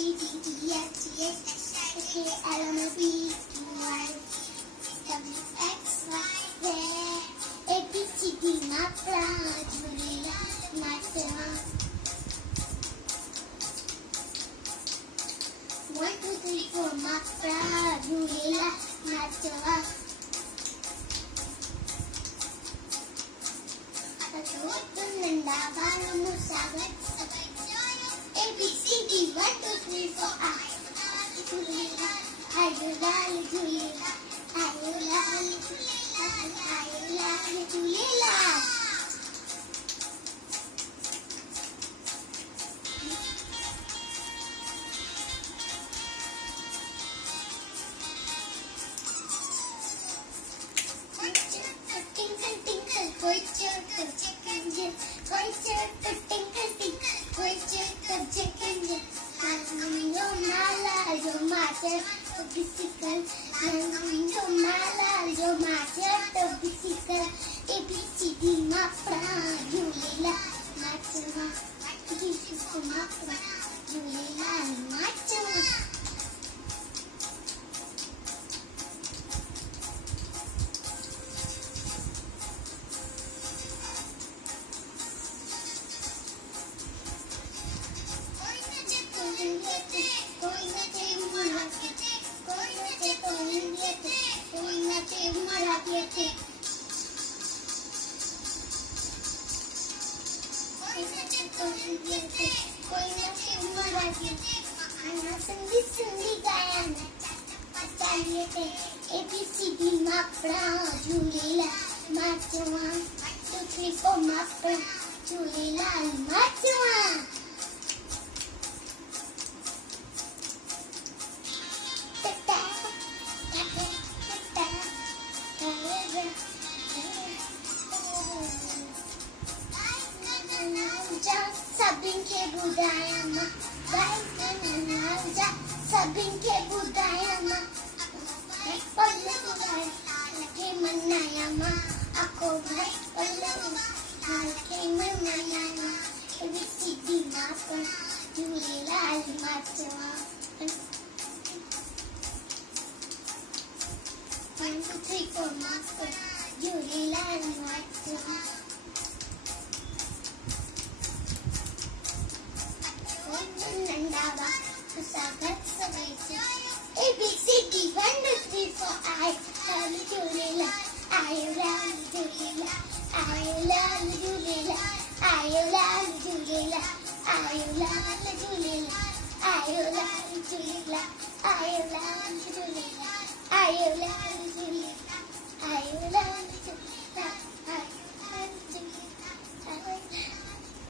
C D E F G H I J K L M N O P Q R W X Y Z A B C D मात्रा झूलेला नाचवा 1 2 3 4 मात्रा झूलेला नाचवा नंदा बाल मुसागर A B C D 1 2 3 4 झूलेला आयो लाल झूलेला आयो लाल झूलेला Tinkle tinkle koi chirp chicken koi chirp tinkle tinkle koi chirp chicken yo mala yo macher to bicycle yo mala yo macher to bicycle A B C D mapra झूलेला नाचवा mapra झूलेला नाचवा संगी गायना A B C D मात्रा झूलेला नाचवा 2 3 4 मात्रा झूलेला नाचवा सभिन खे ॿुधायां मां सभिन खे ॿुधायां मां पल खे मनायां मां आखो भाई पल खे मनायां मां A B C D मात्रा झूलेलाल नाचवा 1 2 3 4 मात्रा Jhulelal नाचवा Nanda मुसागर A B C D 1 2 3 4 लाल झूलेला आयो लाल झूलेला आयो लाल झूलेला आयो लाल झूलेला आयो लाल झूलेला आयो लाल झूलेला आयो लाल झूलेला आयो लाल